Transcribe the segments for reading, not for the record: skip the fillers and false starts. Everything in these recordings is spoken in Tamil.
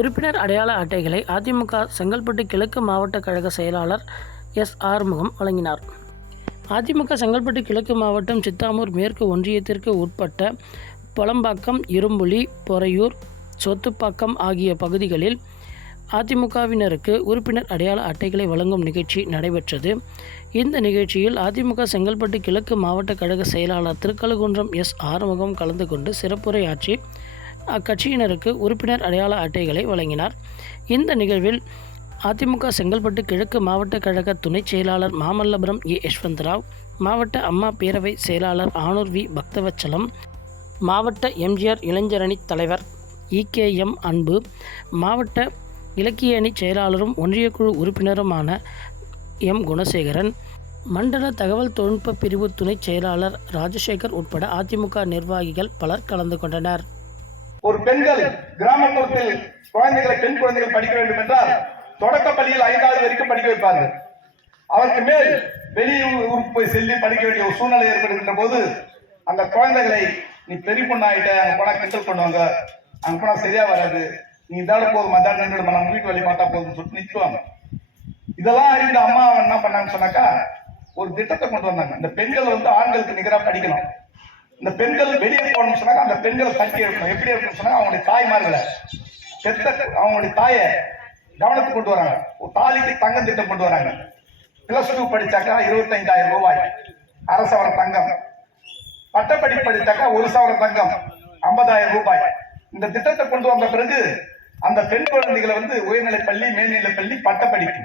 உறுப்பினர் அடையாள அட்டைகளை அதிமுக செங்கல்பட்டு கிழக்கு மாவட்ட கழக செயலாளர் எஸ். ஆறுமுகம் வழங்கினார். அதிமுக செங்கல்பட்டு கிழக்கு மாவட்டம் சித்தாமூர் மேற்கு ஒன்றியத்திற்கு உட்பட்ட பொலம்பாக்கம், இரும்புலி, பொறையூர், சொத்துப்பாக்கம் ஆகிய பகுதிகளில் அதிமுகவினருக்கு உறுப்பினர் அடையாள அட்டைகளை வழங்கும் நிகழ்ச்சி நடைபெற்றது. இந்த நிகழ்ச்சியில் அதிமுக செங்கல்பட்டு கிழக்கு மாவட்ட கழக செயலாளர் திருக்கழுகுன்றம் எஸ். ஆறுமுகம் கலந்து கொண்டு சிறப்புரையாற்றி அக்கட்சியினருக்கு உறுப்பினர் அடையாள அட்டைகளை வழங்கினார். இந்த நிகழ்வில் அதிமுக செங்கல்பட்டு கிழக்கு மாவட்ட கழக துணைச் செயலாளர் மாமல்லபுரம் ஏ. யஷ்வந்த்ராவ், மாவட்ட அம்மா பேரவை செயலாளர் ஆனூர் வி. பக்தவச்சலம், மாவட்ட எம்ஜிஆர் இளைஞரணி தலைவர் இ.கே.எம். அன்பு, மாவட்ட இலக்கிய அணி செயலாளரும் ஒன்றியக்குழு உறுப்பினருமான எம். குணசேகரன், மண்டல தகவல் தொழில்நுட்ப பிரிவு துணைச் செயலாளர் ராஜசேகர் உட்பட அதிமுக நிர்வாகிகள் பலர் கலந்து கொண்டனர். ஒரு பெண்கள் கிராமப்புறத்தில் குழந்தைகளை பெண் குழந்தைகள் படிக்க வேண்டும் என்றால் தொடக்க பள்ளியில் 5வது வரைக்கும் படிக்க வைப்பார்கள். அதற்கு மேல் வெளியூருக்கு போய் செல்லி படிக்க வேண்டிய ஒரு சூழ்நிலை ஏற்படுகின்ற போது அந்த குழந்தைகளை நீ பெரிய பொண்ணாயிட்ட, அங்க போனா கிண்டல் பண்ணுவாங்க, அங்க போனா சரியா வராது, நீ இதால போதும் அதான் நின்றுடுமா, நம்ம வீட்டு வழி பார்த்தா போதும்னு சொல்லிட்டு நிற்குவாங்க. இதெல்லாம் அறிந்த அம்மா என்ன பண்ணாங்கன்னு சொன்னாக்கா ஒரு திட்டத்தை கொண்டு வந்தாங்க. இந்த பெண்கள் ஆண்களுக்கு நிகராக படிக்கணும், இந்த பெண்கள் வெளியே போகணும்னு சொன்னாங்க, அந்த பெண்களை தட்டி எடுக்கணும். எப்படி எடுக்கணும்னு சொன்னாங்க, அவங்களுடைய தாய்மார்களை அவங்களுடைய தாயை கவனத்துக்கு கொண்டு வராங்க. ஒரு தாலிக்கு தங்கம் திட்டம் கொண்டு வராங்க. +2 படிச்சாக்கா 25,000 ரூபாய் அரசவர தங்கம், பட்டப்படிப்பு படிச்சாக்கா 1 சவர தங்கம் 50,000 ரூபாய். இந்த திட்டத்தை கொண்டு வந்த பிறகு அந்த பெண் குழந்தைகளை உயர்நிலைப் பள்ளி, மேல்நிலைப் பள்ளி, பட்டப்படிப்பு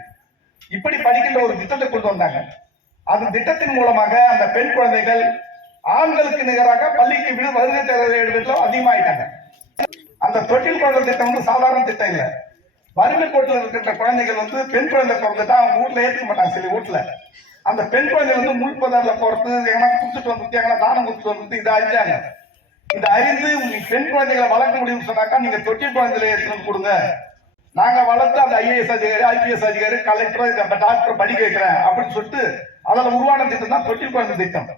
இப்படி படிக்கின்ற ஒரு திட்டத்தை கொண்டு வந்தாங்க. அந்த திட்டத்தின் மூலமாக அந்த பெண் குழந்தைகள் ஆண்களுக்கு நிகராக பள்ளிக்கு வருகை தேர்தல் அதிகமாயிட்டாங்க. அந்த தொட்டில் குழந்தை திட்டம் சாதாரண திட்டம் இல்லை. வறுமை கோட்டில் இருக்கின்ற குழந்தைகள் பெண் குழந்தை பிறந்துட்டா அவங்க வீட்டுல ஏற்றுக்க மாட்டாங்க. சில வீட்டுல அந்த பெண் குழந்தை முள் பதார்ல போறது, எங்கன்னா குடுத்துட்டு வந்துட்டு, எங்கன்னா தானம் கொடுத்துட்டு வந்துட்டு இதை அறிஞ்சாங்க. இதை அறிந்து உங்க பெண் குழந்தைகளை வளர்க்க முடியும்னு சொன்னாக்கா நீங்க தொட்டில் குழந்தைகளை எடுத்துன்னு கொடுங்க, நாங்க வளர்த்து அந்த IAS அதிகாரி, IPS அதிகாரி, கலெக்டர், டாக்டர் படிக்க வைக்கிறேன் அப்படின்னு சொல்லிட்டு அதில் உருவான திட்டம் தான் தொட்டில் குழந்தை திட்டம்.